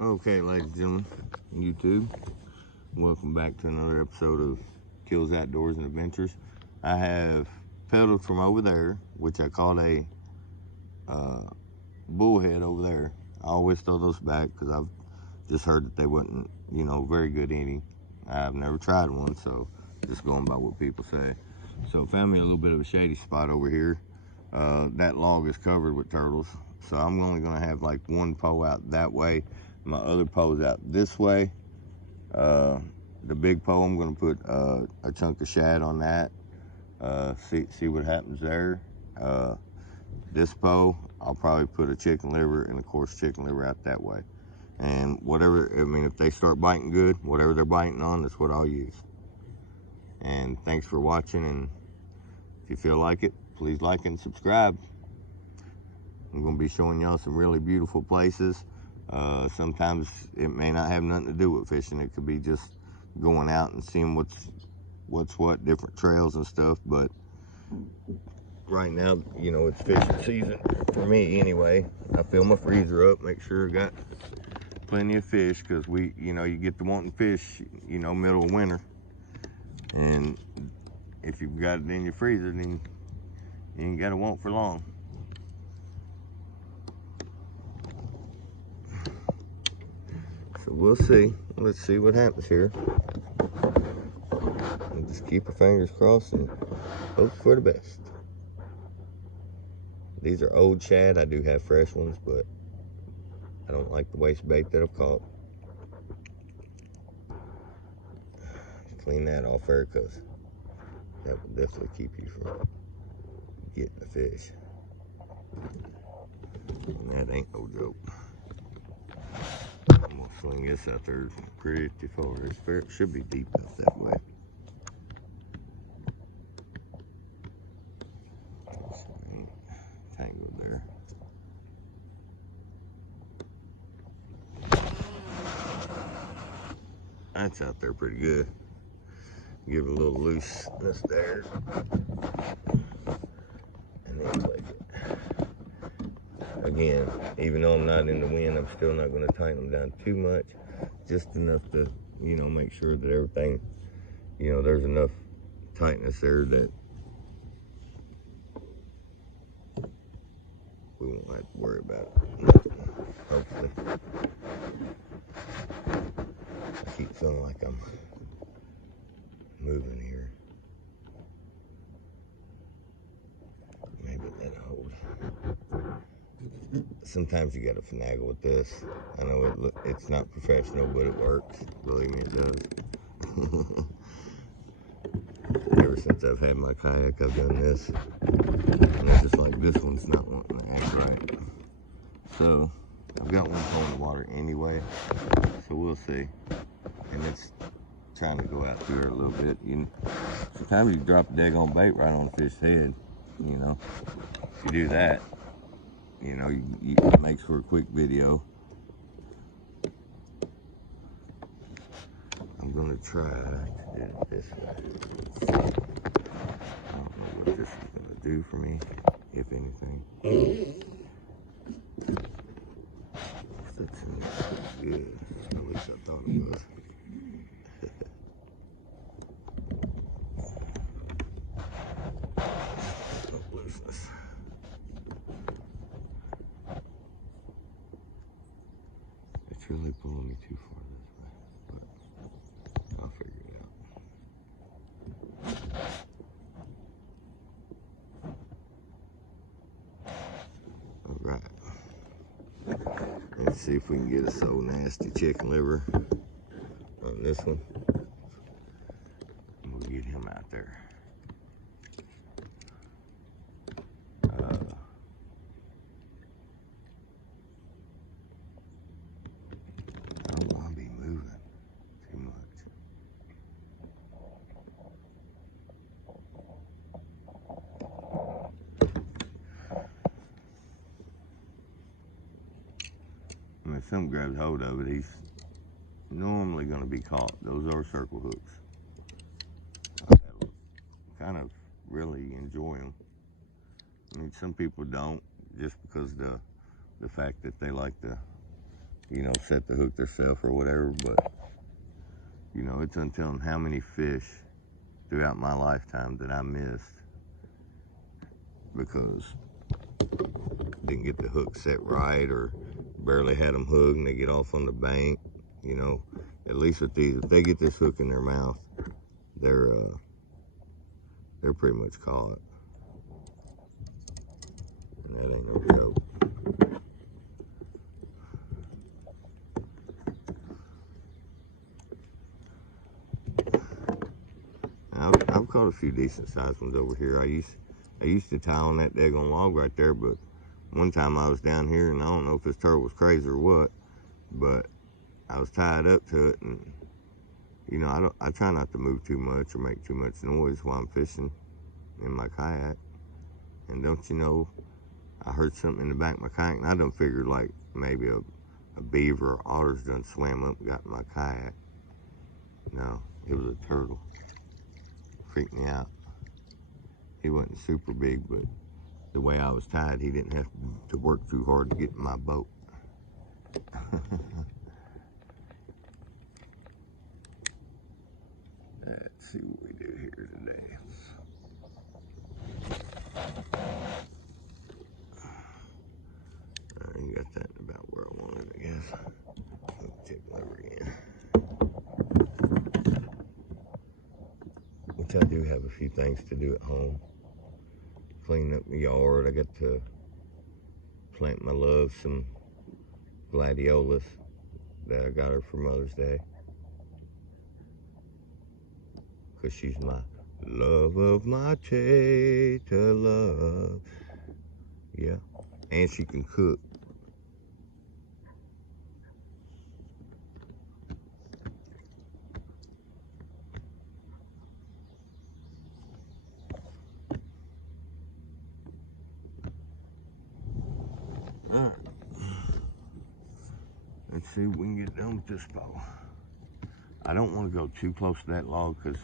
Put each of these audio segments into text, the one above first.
Okay, ladies and gentlemen, YouTube, welcome back to another episode of Kills Outdoors and Adventures. I have pedals from over there, which I called a bullhead over there. I always throw those back because I've just heard that they wasn't, very good eating. I've never tried one, so just going by what people say. So found me a little bit of a shady spot over here. That log is covered with turtles, so I'm only going to have like one pole out that way. My other pole's out this way. The big pole, I'm going to put a chunk of shad on that. See what happens there. This pole, I'll probably put a chicken liver and of course chicken liver out that way. And whatever, if they start biting good, whatever they're biting on, that's what I'll use. And thanks for watching, and if you feel like it, please like and subscribe. I'm going to be showing y'all some really beautiful places. Sometimes it may not have nothing to do with fishing. It could be just going out and seeing what's what, different trails and stuff. But right now, it's fishing season for me anyway. I fill my freezer up, make sure I got plenty of fish, because you get to wanting fish, middle of winter. And if you've got it in your freezer, then you ain't got to want for long. So we'll see. Let's see what happens here. And just keep our fingers crossed and hope for the best. These are old shad. I do have fresh ones, but I don't like the waste bait that I've caught. Clean that off there, because that will definitely keep you from getting the fish. And that ain't no joke. I'm gonna sling this out there pretty far. It should be deep out that way. Tangled there. That's out there pretty good. Give it a little looseness there. And then click it. Again, even though I'm not in the wind, I'm still not going to tighten them down too much. Just enough to, make sure that everything, there's enough tightness there that we won't have to worry about it. Hopefully. I keep feeling like I'm moving here. Maybe let it hold. Sometimes you gotta finagle with this. I know it's not professional, but it works. Believe me, it does. Ever since I've had my kayak, I've done this. And it's just like this one's not wanting to act right. So, I've got one pole in the water anyway, so we'll see. And it's trying to go out through there a little bit. Sometimes you drop a daggone bait right on a fish's head, If you do that, it makes for a quick video. I'm gonna try to do it this way. I don't know what this is gonna do for me, if anything. That's good. At least I thought it was. Looseness. It's really pulling me too far this way, but I'll figure it out. All right. Let's see if we can get a so nasty chicken liver on this one. We'll get him out there. I don't want to be moving too much. If something grabs hold of it, he's normally going to be caught. Those are circle hooks. I kind of really enjoy them. I mean, some people don't, just because the fact that they like the you know, set the hook themselves or whatever, but, you know, it's untelling how many fish throughout my lifetime that I missed because didn't get the hook set right or barely had them hooked and they get off on the bank. You know, at least with these, if they get this hook in their mouth, they're pretty much caught. And that ain't no joke. I've caught a few decent sized ones over here. I used to tie on that daggone log right there, but one time I was down here and I don't know if this turtle was crazy or what, but I was tied up to it, and you know, I try not to move too much or make too much noise while I'm fishing in my kayak. And don't you know, I heard something in the back of my kayak, and I done figured like maybe a beaver or otter's done swam up and got in my kayak. No, it was a turtle. Freaked me out. He wasn't super big, but the way I was tied, he didn't have to work too hard to get in my boat. Let's see what we do here today. I ain't got that about where I wanted, I guess. Let me take lever again. Which I do have a few things to do at home. Clean up the yard. I got to plant my love some gladiolas that I got her for Mother's Day. Because she's my love of my Tata love. Yeah. And she can cook. Alright. Let's see if we can get done with this bow. I don't want to go too close to that log because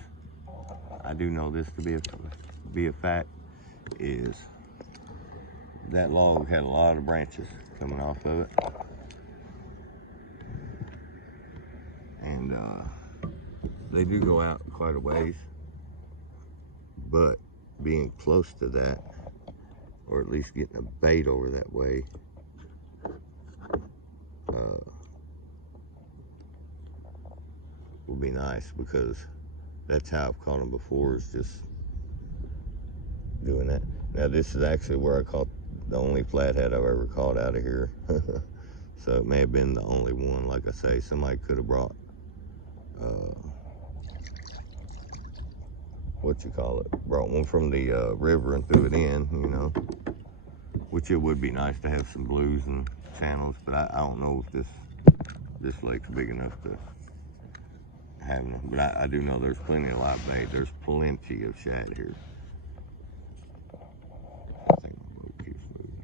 I do know this to be a fact, is that log had a lot of branches coming off of it. And they do go out quite a ways, but being close to that, or at least getting a bait over that way, will be nice, because that's how I've caught them before, is just doing that. Now this is actually where I caught the only flathead I've ever caught out of here. So it may have been the only one. Like I say, somebody could have brought brought one from the river and threw it in, you know, which it would be nice to have some blues and channels, but I don't know if this lake's big enough to have them. But I do know there's plenty of live bait. There's plenty of shad here. I think my boat keeps moving.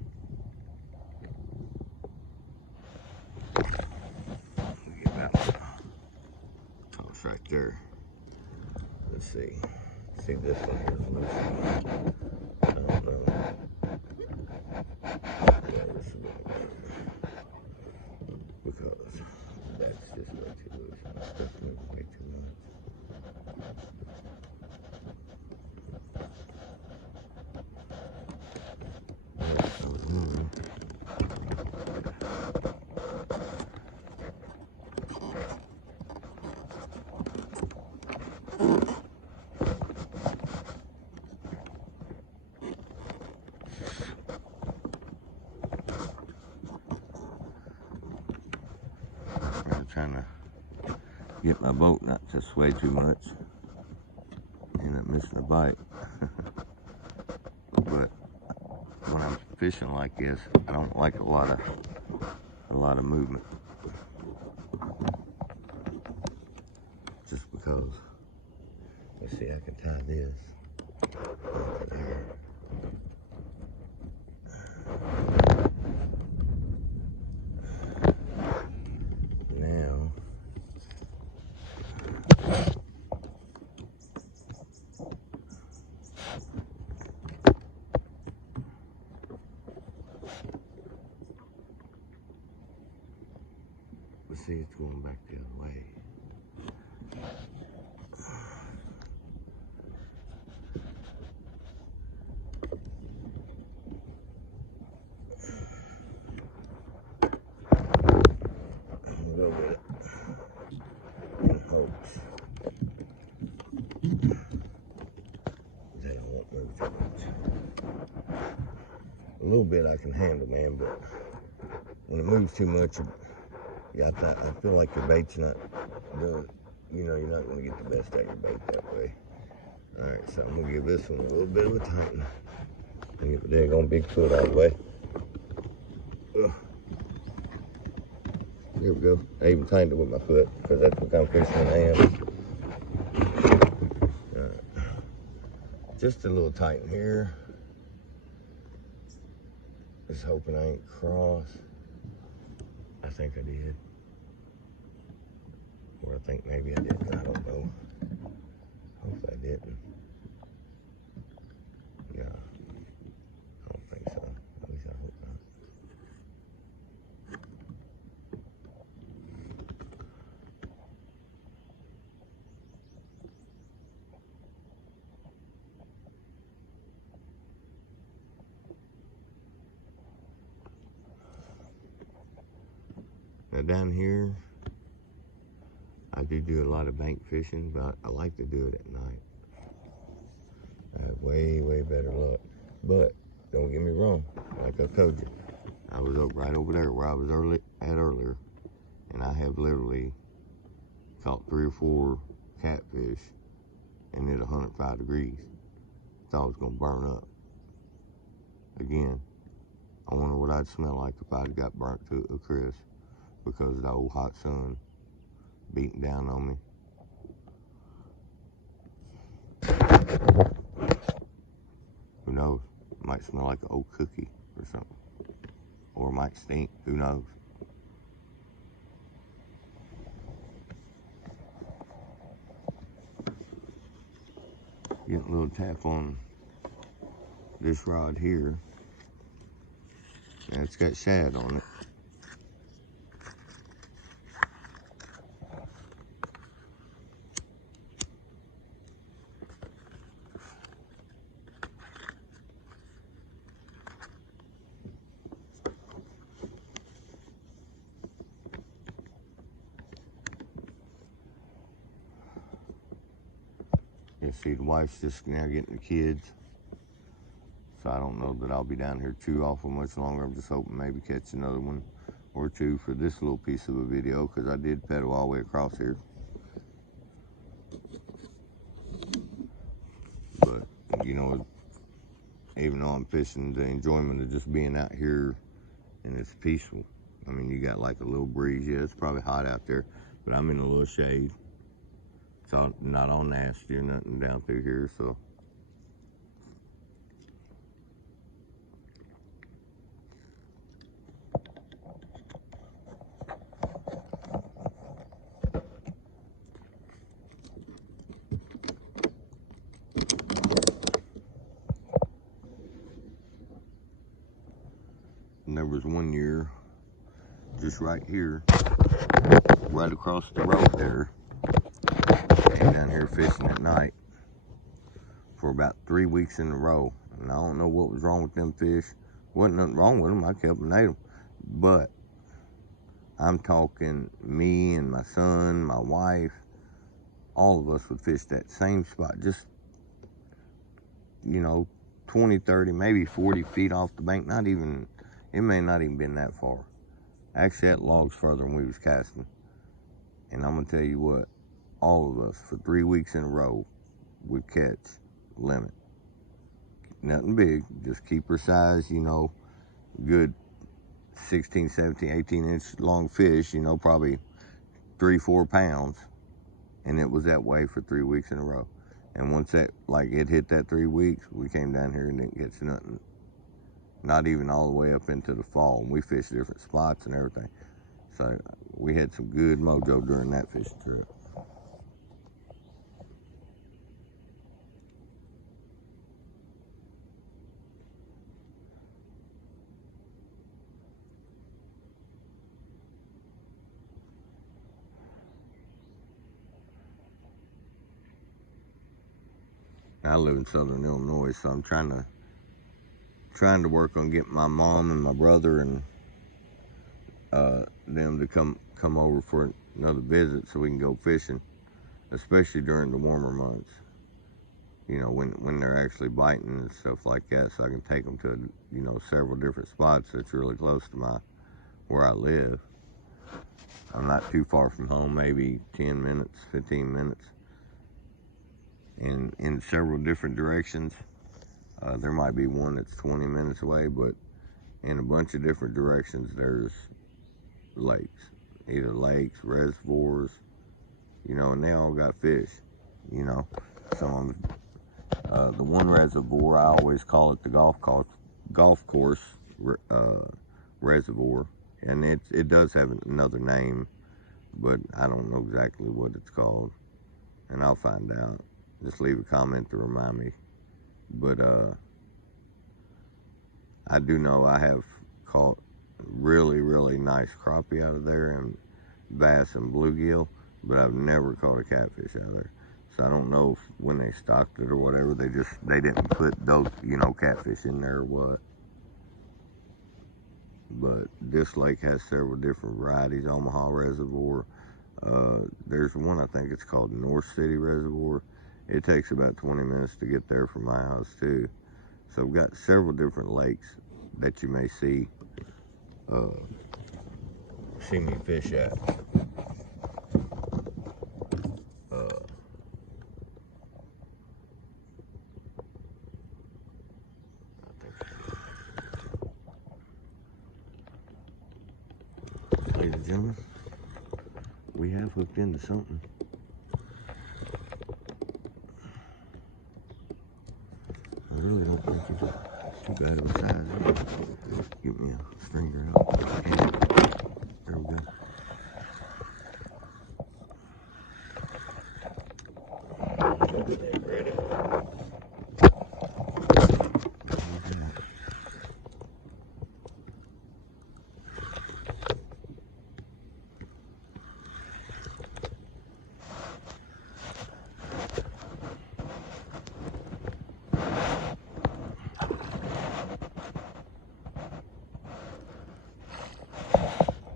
We get that one. Toss right there. Let's see. See, this one here is loose. I don't know. Yeah, this is because that's just way too loose. My stuff moves way too much. I'm trying to get my boat not to sway too much. End up missing a bite. But when I'm fishing like this, I don't like a lot of movement. Just because, let's see, I can tie this over there. Now, Let's see, it's going back the other way. A little bit in hopes that I won't move too much. A little bit I can handle, man, but when it moves too much, I feel like your bait's not doing, you're not going to get the best out of your bait that way. All right, so I'm going to give this one a little bit of a tighten. And get the daggone big foot out of the way. Ugh. There we go. I even tightened it with my foot because that's what kind of fishing I am. All right. Just a little tighten here. Just hoping I ain't cross. I think I did. Or I think maybe I didn't. I don't know. Hopefully I didn't. No. I don't think so. At least I hope not. Now down here, I do a lot of bank fishing, but I like to do it at night. I have way, way better luck. But don't get me wrong, like I told you, I was right over there where I was earlier, and I have literally caught 3 or 4 catfish and at 105 degrees. Thought I was gonna burn up. Again, I wonder what I'd smell like if I'd got burnt to a crisp because of the old hot sun beating down on me. Who knows? It might smell like an old cookie or something. Or it might stink. Who knows? Get a little tap on this rod here. And it's got shad on it. You see, the wife's just now getting the kids. So I don't know that I'll be down here too awful much longer. I'm just hoping maybe catch another one or two for this little piece of a video because I did pedal all the way across here. But, even though I'm fishing, the enjoyment of just being out here and it's peaceful. I mean, you got like a little breeze. Yeah, it's probably hot out there, but I'm in a little shade. It's not all nasty or nothing down through here, so. And there was one year, just right here, right across the road there, came down here fishing at night for about 3 weeks in a row. And I don't know what was wrong with them fish. Wasn't nothing wrong with them. I kept them, ate them. But I'm talking me and my son, my wife, all of us would fish that same spot, just, 20, 30, maybe 40 feet off the bank. Not even, it may not even been that far. Actually, that log's further than we was casting. And I'm gonna tell you what, all of us for 3 weeks in a row would catch limit. Nothing big, just keeper size, good 16, 17, 18-inch long fish, probably 3-4 pounds. And it was that way for 3 weeks in a row. And once it hit that 3 weeks, we came down here and didn't catch nothing. Not even all the way up into the fall. And we fished different spots and everything. So we had some good mojo during that fishing trip. I live in Southern Illinois, so I'm trying to work on getting my mom and my brother and them to come over for another visit so we can go fishing, especially during the warmer months. You know, when they're actually biting and stuff like that, so I can take them to, you know, several different spots that's really close to where I live. I'm not too far from home, maybe 10 minutes, 15 minutes, in several different directions. There might be one that's 20 minutes away, but in a bunch of different directions there's lakes, either lakes, reservoirs, you know, and they all got fish, you know. So the one reservoir, I always call it the golf course reservoir, and it does have another name, but I don't know exactly what it's called, and I'll find out. Just leave a comment to remind me. But I do know I have caught really, really nice crappie out of there, and bass and bluegill, but I've never caught a catfish out of there. So I don't know if when they stocked it or whatever, they didn't put those, you know, catfish in there or what. But this lake has several different varieties. Omaha Reservoir. There's one, I think it's called North City Reservoir. It takes about 20 minutes to get there from my house too. So I've got several different lakes that you may see me fish at. Ladies and gentlemen, we have hooked into something. I really don't think it's too bad of a size. Get me a stringer out. There we go. Ready?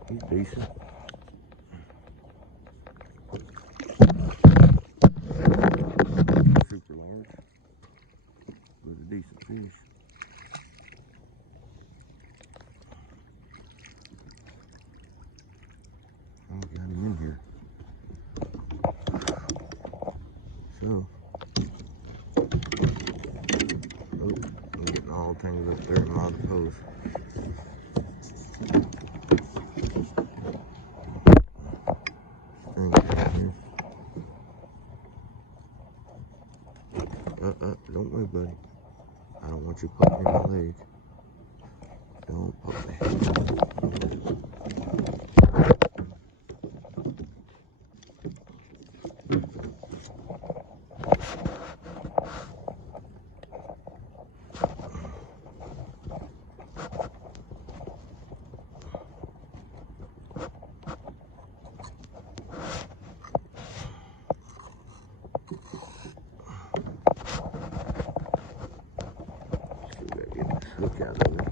He's decent. Super large, but a decent fish. Oh, got him in here. So, oh, I'm getting all tangled up there in my other post. Don't move, buddy. I don't want you poking my leg. Don't poke me. Look out of it.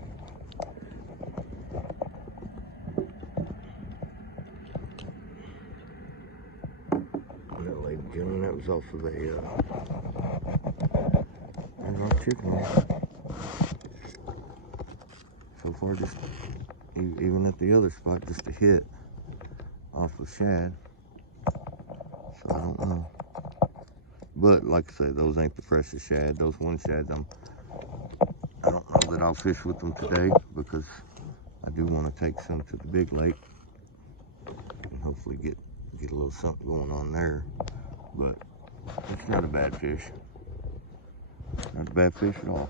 That lady gentleman, that was off of a chicken wing. So far, just even at the other spot, just a hit off of shad. So I don't know. But like I say, those ain't the freshest shad. Those one shads, I don't know that I'll fish with them today, because I do want to take some to the big lake and hopefully get a little something going on there. But it's not a bad fish. Not a bad fish at all.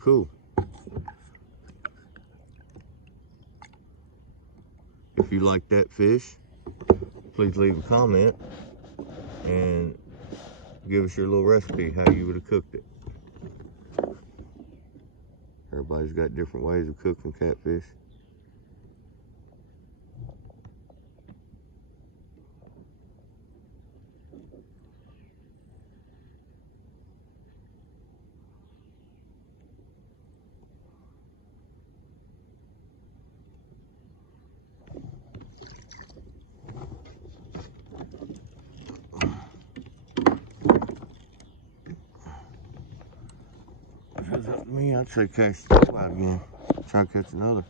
cool. If you like that fish, please leave a comment and give us your little recipe, how you would have cooked it. Everybody's got different ways of cooking catfish. If it's up to me, I'd say catch the ball out again. Try to catch another.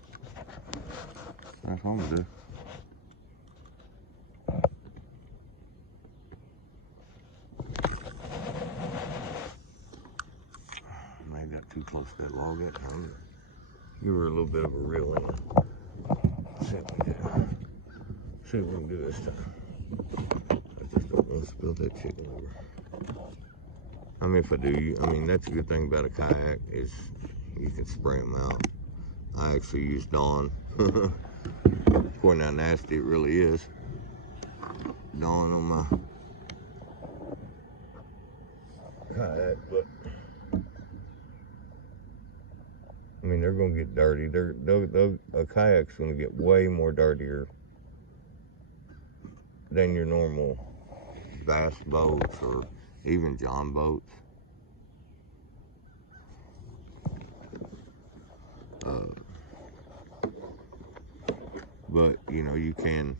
That's what I'm gonna do. Maybe got too close to that log that time. Give her a little bit of a reel in. See what we do. See what we can do this time. I just don't want to spill that chicken liver. I mean, if I do, I mean, that's a good thing about a kayak is you can spray them out. I actually use Dawn. According to how nasty it really is. Dawn on my kayak, but I mean, they're gonna get dirty. A kayak's gonna get way more dirtier than your normal bass boats or even John boats. But you know, you can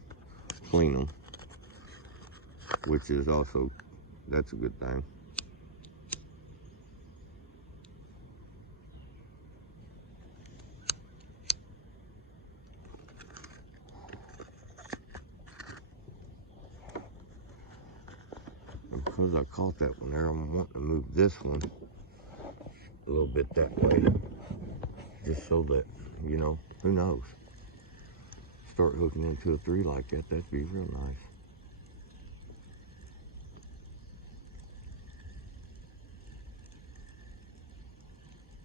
clean them, which is also, that's a good thing. And because I caught that one there, I'm wanting to move this one a little bit that way, just so that, you know, who knows, start hooking into a 3 like that, that'd be real nice.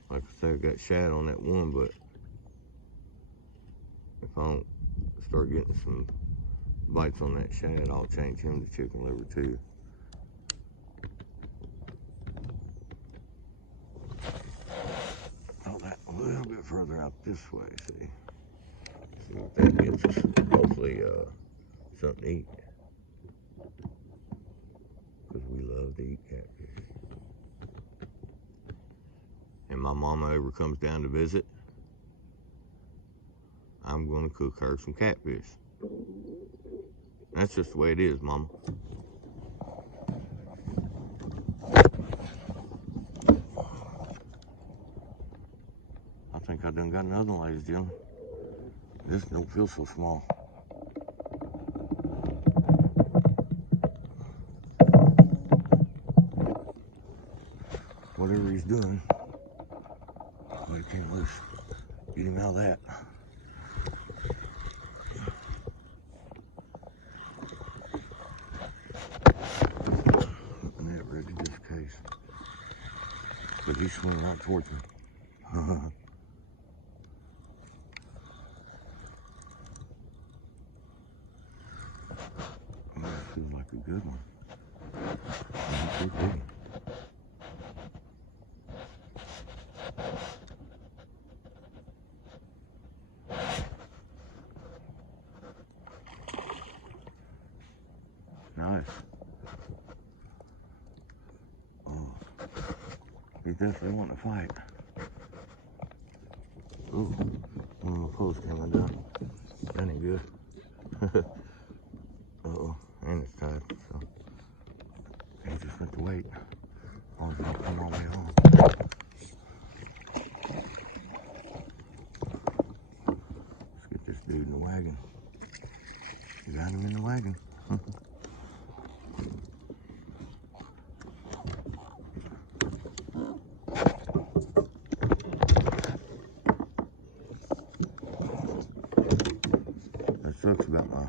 Like I said, I got shad on that one, but if I don't start getting some bites on that shad, I'll change him to chicken liver too. Throw that a little bit further out this way, see what that gets us. Hopefully something to eat, because we love to eat catfish. And my mama ever comes down to visit, I'm going to cook her some catfish. That's just the way it is, Mama. I think I done got another one, ladies and gentlemen. This don't feel so small. Whatever he's doing, we can't loose. Get him out of that. Net ready just in case. But he's swimming right towards me. That feels like a good one. That could be. Nice. Oh, he's definitely wanting to fight. Ooh, one of my posts came undone. That ain't good. Uh-oh, and it's tied, so he just went to wait. Oh, he's gonna come all the way home. Let's get this dude in the wagon. You got him in the wagon. That sucks about my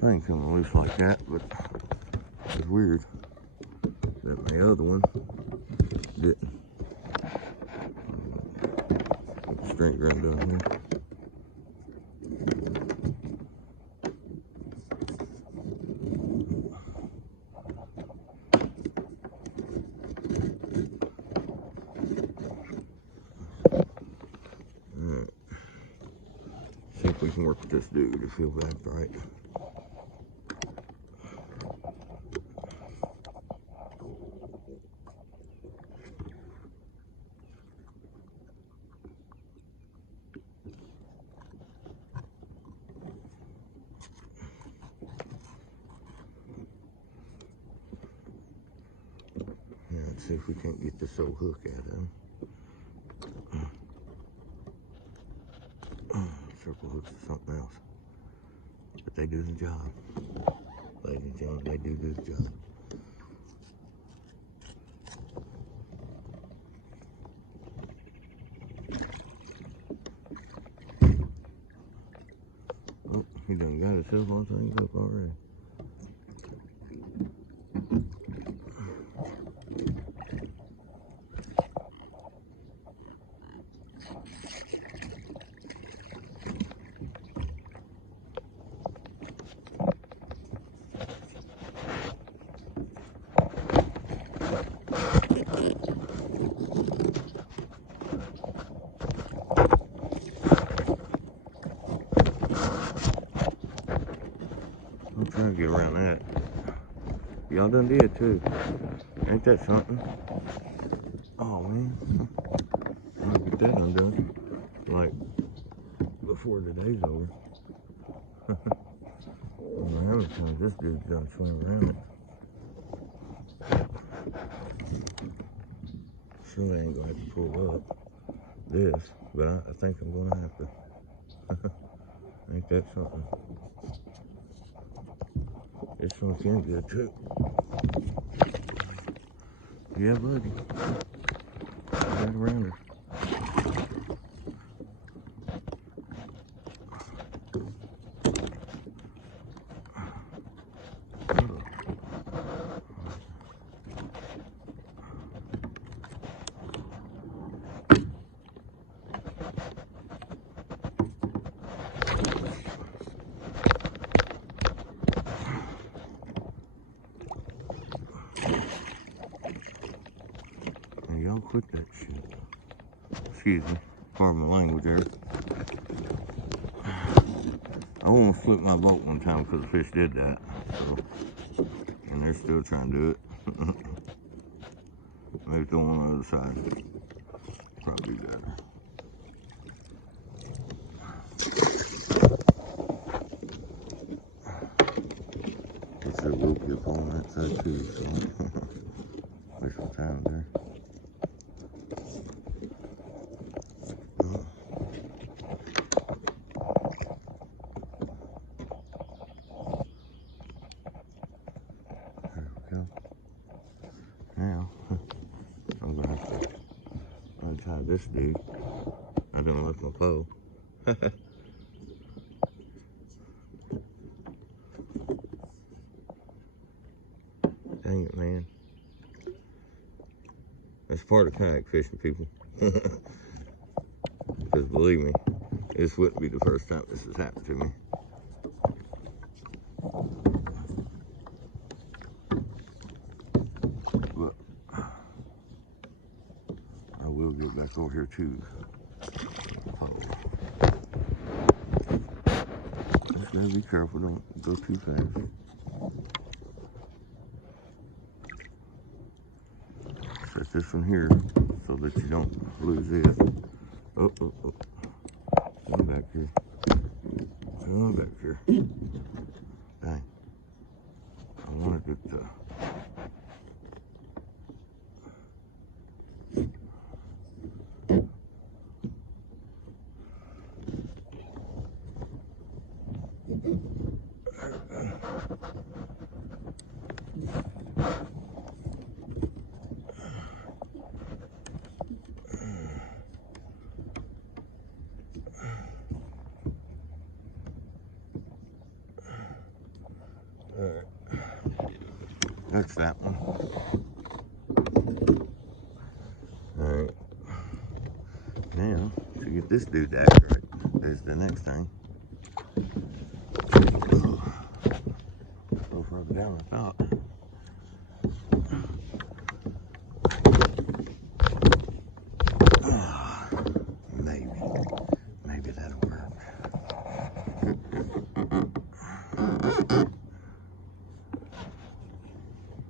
thing coming loose like that, but it's weird that my other one didn't. string run down here. Alright. See if we can work with this dude if he'll act right. Let's see if we can't get this old hook out of him. Circle hooks or something else. But they do the job. Ladies and gentlemen, they do the job. Oh, he done got himself on things up already. I'm trying to get around that. Y'all done did too. Ain't that something? Oh man. I'll get that undone. Like before the day's over. I don't know how many times this dude's done swim around it. Surely I ain't gonna have to pull up this, but I think I'm gonna have to. Ain't that something? This one's in good too. Yeah, buddy. Right around her. Y'all quit that shit. Excuse me, pardon my language there. I almost flipped my boat one time because the fish did that. So, and they're still trying to do it. Maybe throw one on the other side. Probably better. It's a rope up on that side too, so waste some time there. Now, I'm gonna have to untie this dude. I don't like my pole. Dang it, man. That's part of kayak fishing, people. Because believe me, this wouldn't be the first time this has happened to me. But I will get back over here too. Oh. Just gotta be careful, don't go too fast. Set this one here so that you don't lose it. Oh. Come back here. Come back here. Dang. I wanted it to. That's that one. Alright. Now, to get this this dude's accurate is the next thing. Go further down, I thought. Maybe that'll work.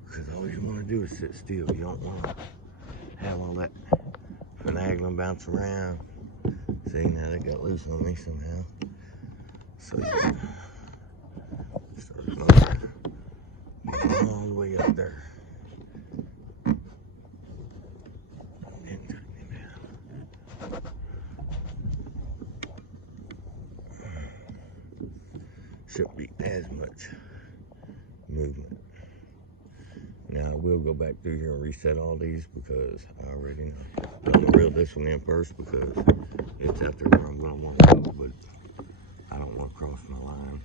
Because all you want to do is sit still. You don't want to have all that finagling bounce around. See, now they got loose on me somehow. So you start going all the way up there. And turn me down. Shouldn't be as much movement. Now I will go back through here and reset all these because I already know. I'm gonna reel this one in first because it's out there where I'm gonna want to go, but I don't want to cross my line.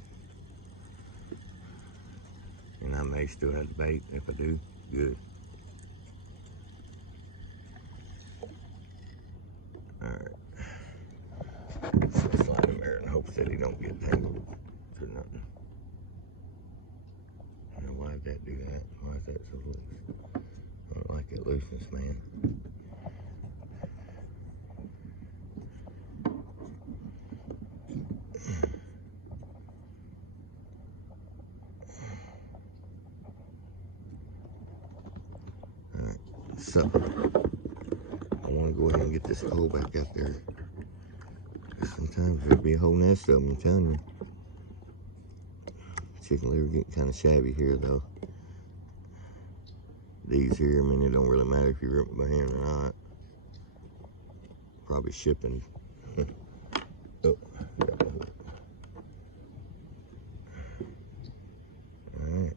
And I may still have the bait. If I do, good. Alright. So slide him there in hopes that he don't get tangled to nothing. Now why did that do that? Why is that so loose? I don't like that looseness, man. Alright, so I want to go ahead and get this hole back out there. Sometimes there'll be a whole nest of them, I'm telling you. Chicken liver getting kind of shabby here though. These here, I mean, it don't really matter if you rip them by hand or not. Probably shipping. Oh, alright.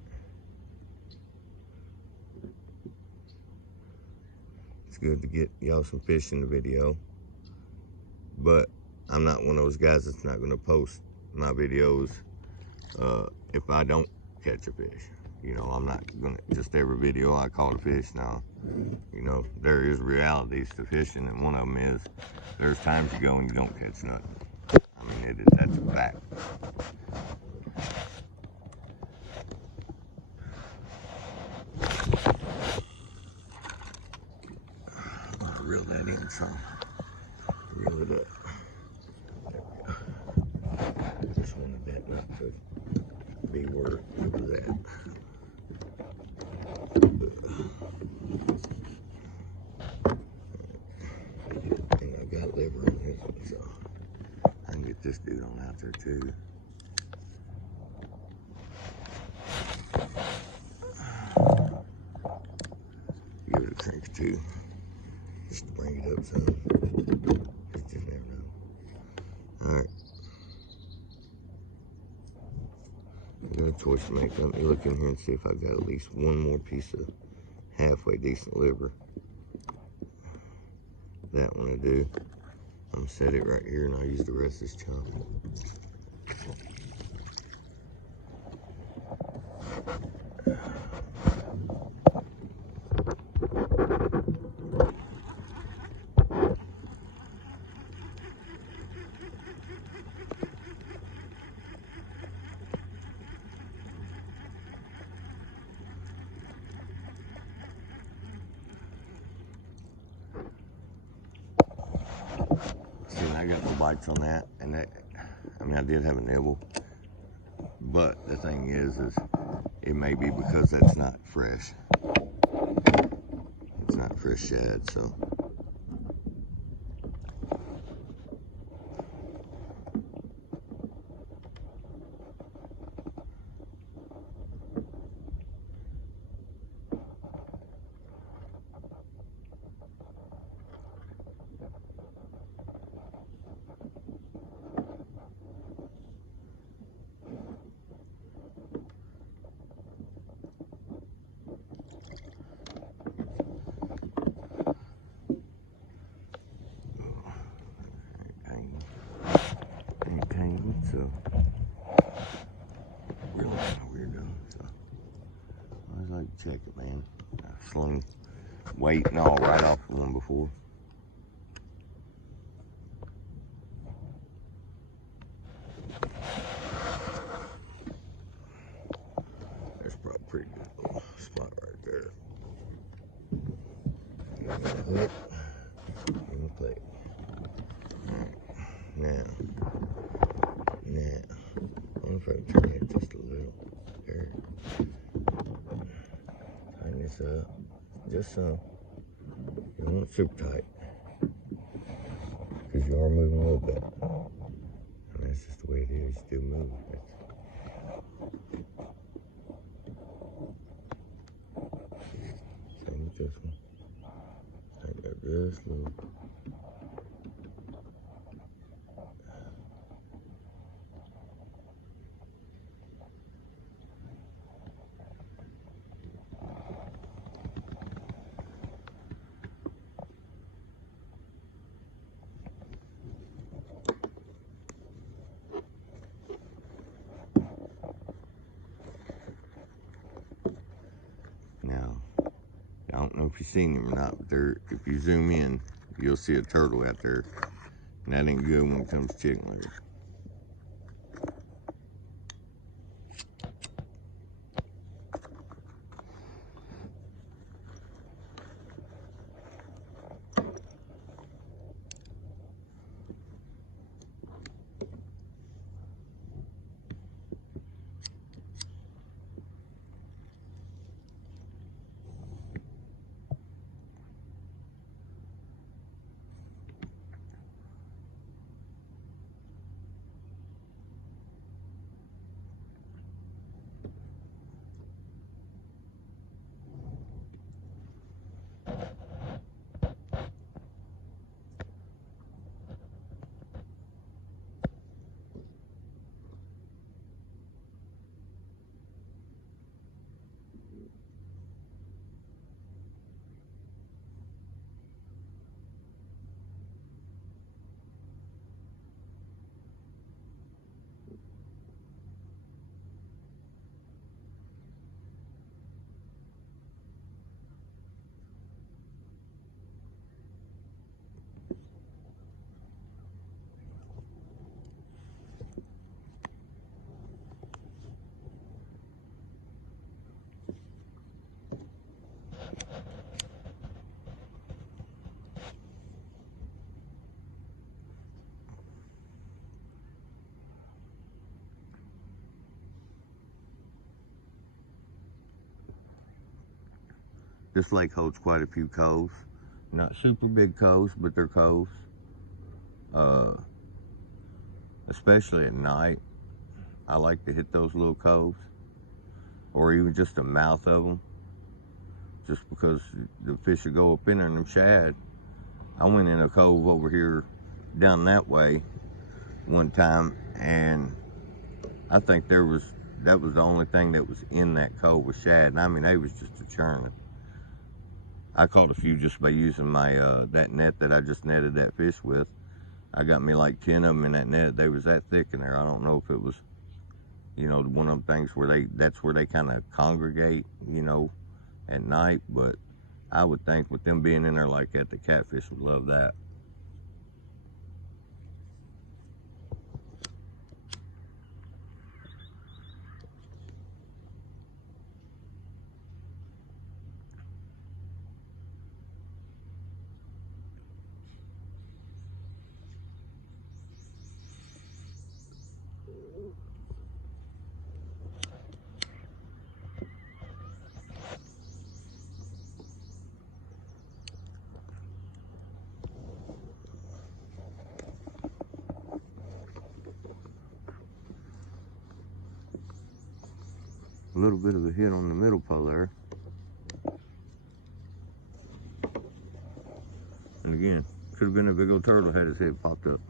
It's good to get y'all some fish in the video. But I'm not one of those guys that's not going to post my videos if I don't catch a fish. You know, I'm not going to, just every video I caught a fish now. You know, there is realities to fishing, and one of them is there's times you go and you don't catch nothing. I mean, that's a fact. I'll reel that in some. Reel it up. Just wanted that not to be where it was at. And I got liver on this one, so I can get this dude on out there too. Give it a crank or two, just to bring it up some. Just never know. All right. I got a choice to make. Let me look in here and see if I got at least one more piece of halfway decent liver. That one I do. I'm gonna set it right here and I'll use the rest of this chunk. I got no bites on that, and that, I mean, I did have a nibble, but the thing is it may be because that's not fresh. It's not fresh shad, so. So, really kind of weirdo. So, I always like to check it, man. I've slung weight and all right off of one before. Yep. In the plate. Now, I wonder if I can turn it just a little. There. Tighten this up. Just some. You don't want it super tight. Because you are moving a little bit. And that's just the way it is. Still moving. Same with this one. Tighten up just a little. Now, I don't know if you've seen them or not, but if you zoom in, you'll see a turtle out there. And that ain't good when it comes to chicken litter. This lake holds quite a few coves. Not super big coves, but they're coves. Especially at night, I like to hit those little coves, or even just the mouth of them, just because the fish will go up in there and them shad. I went in a cove over here down that way one time, and I think that was the only thing that was in that cove was shad. And I mean, they was just a churning. I caught a few just by using my that net that I just netted that fish with. I got me like 10 of them in that net. They was that thick in there. I don't know if it was, you know, one of them things where that's where they kind of congregate, you know, at night. But I would think with them being in there like that, the catfish would love that. A little bit of a hit on the middle pole there. And again, could have been a big old turtle had his head popped up.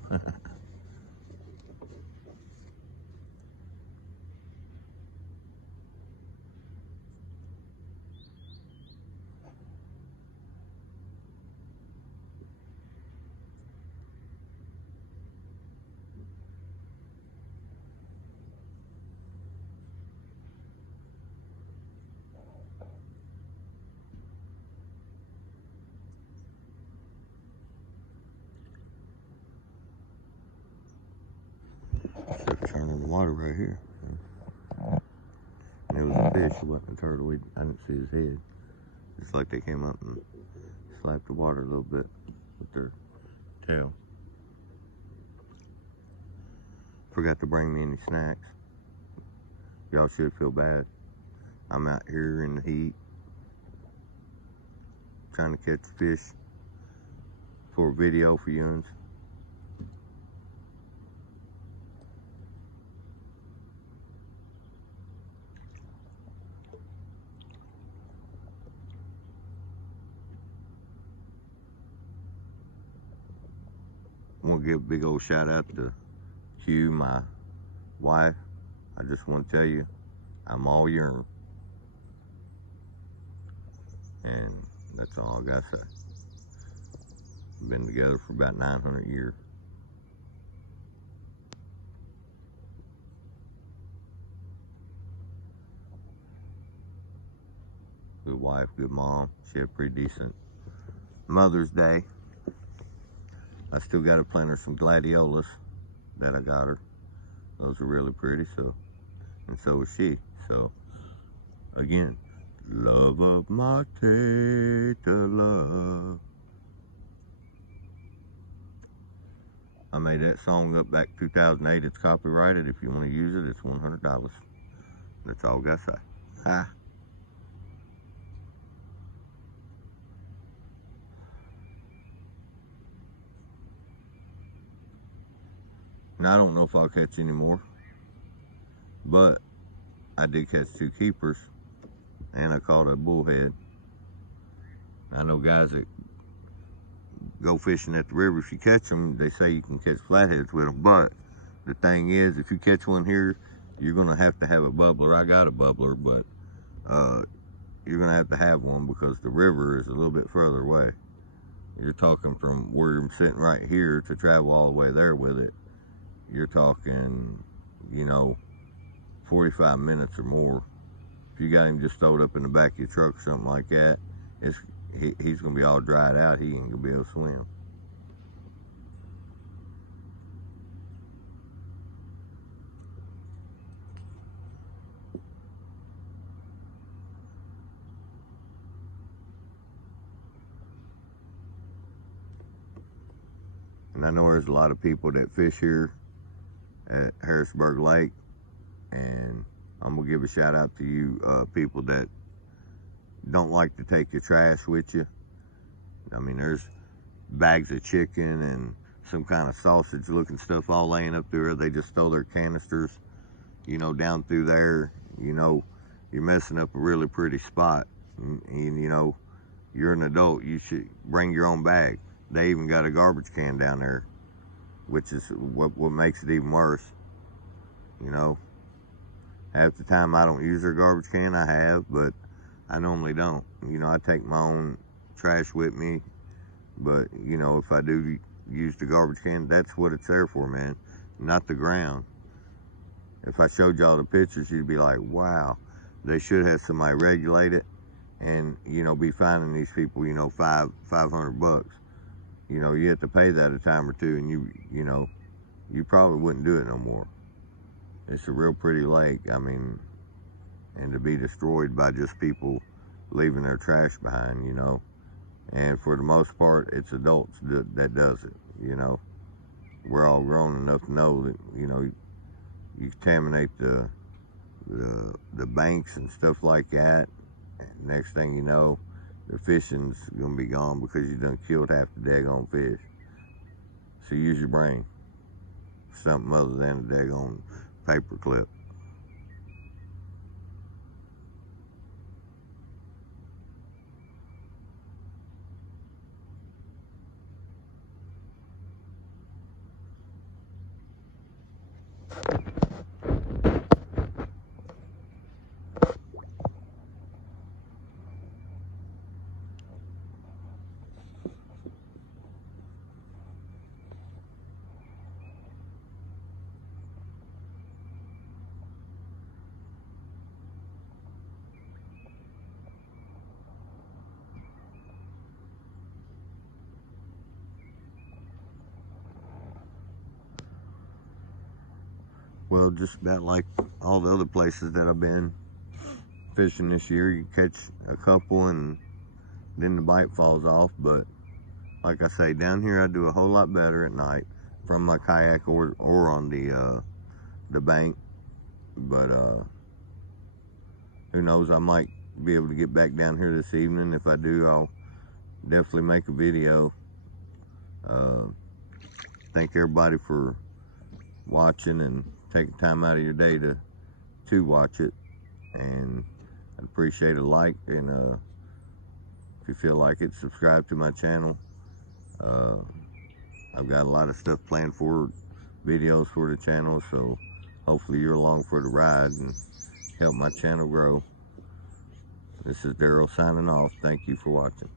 Turning the water right here. And it was a fish, it wasn't a turtle. I didn't see his head. Just like they came up and slap the water a little bit with their tail. Forgot to bring me any snacks. Y'all should feel bad. I'm out here in the heat trying to catch fish for a video for you. I want to give a big old shout out to Q, my wife. I just want to tell you, I'm all yours. And that's all I gotta say. We've been together for about 900 years. Good wife, good mom. She had a pretty decent Mother's Day. I still got to plant her some gladiolas that I got her. Those are really pretty, and so is she. So, again, love of my Tata love. I made that song up back 2008. It's copyrighted. If you want to use it, it's $100. That's all I got to say. Ha. And I don't know if I'll catch any more, but I did catch 2 keepers, and I caught a bullhead. I know guys that go fishing at the river, if you catch them, they say you can catch flatheads with them, but the thing is, if you catch one here, you're going to have a bubbler. I got a bubbler, but you're going to have one because the river is a little bit further away. You're talking from where I'm sitting right here to travel all the way there with it. You're talking, 45 minutes or more. If you got him just stowed up in the back of your truck or something like that, he's going to be all dried out. He ain't going to be able to swim. And I know there's a lot of people that fish here at Harrisburg Lake, and I'm going to give a shout out to you people that don't like to take your trash with you. I mean, there's bags of chicken and some kind of sausage looking stuff all laying up there. They just throw their canisters, down through there. You're messing up a really pretty spot. And you're an adult, you should bring your own bag. They even got a garbage can down there, which is what makes it even worse. Half the time I don't use their garbage can. I have, but I normally don't. I take my own trash with me, but if I do use the garbage can, that's what it's there for, man, not the ground. If I showed y'all the pictures, you'd be like, wow, they should have somebody regulate it and be finding these people $500. You have to pay that a time or two, and you probably wouldn't do it no more. It's a real pretty lake. I mean, and to be destroyed by just people leaving their trash behind, and for the most part, it's adults that does it. We're all grown enough to know that you contaminate the banks and stuff like that. And next thing you know, the fishing's gonna be gone because you done killed half the daggone fish. So use your brain. Something other than a daggone paper clip. Well, just about like all the other places that I've been fishing this year, you catch a couple and then the bite falls off. But like I say, down here I do a whole lot better at night from my kayak or on the bank. But who knows, I might be able to get back down here this evening. If I do, I'll definitely make a video. Thank everybody for watching and taking time out of your day to watch it. And I'd appreciate a like, and if you feel like it, subscribe to my channel. I've got a lot of stuff planned for videos for the channel, so hopefully you're along for the ride and help my channel grow. This is Daryl signing off. Thank you for watching.